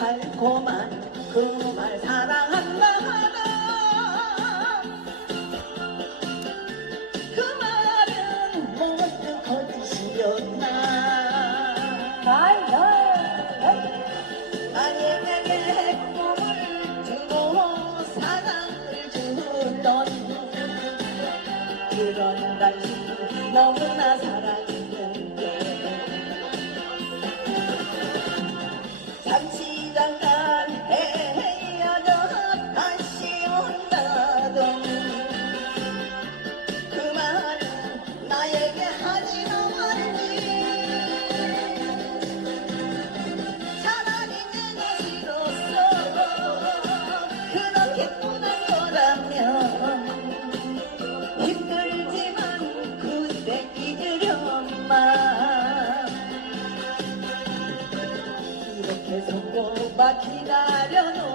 달콤한 그말 사랑한다 하다. 그 말은 모두 거짓이었나? 나에게 꿈을 주고 사랑을 주던 그런 당신 너무나 사랑했 이렇게 손꼽아 기다려도 오지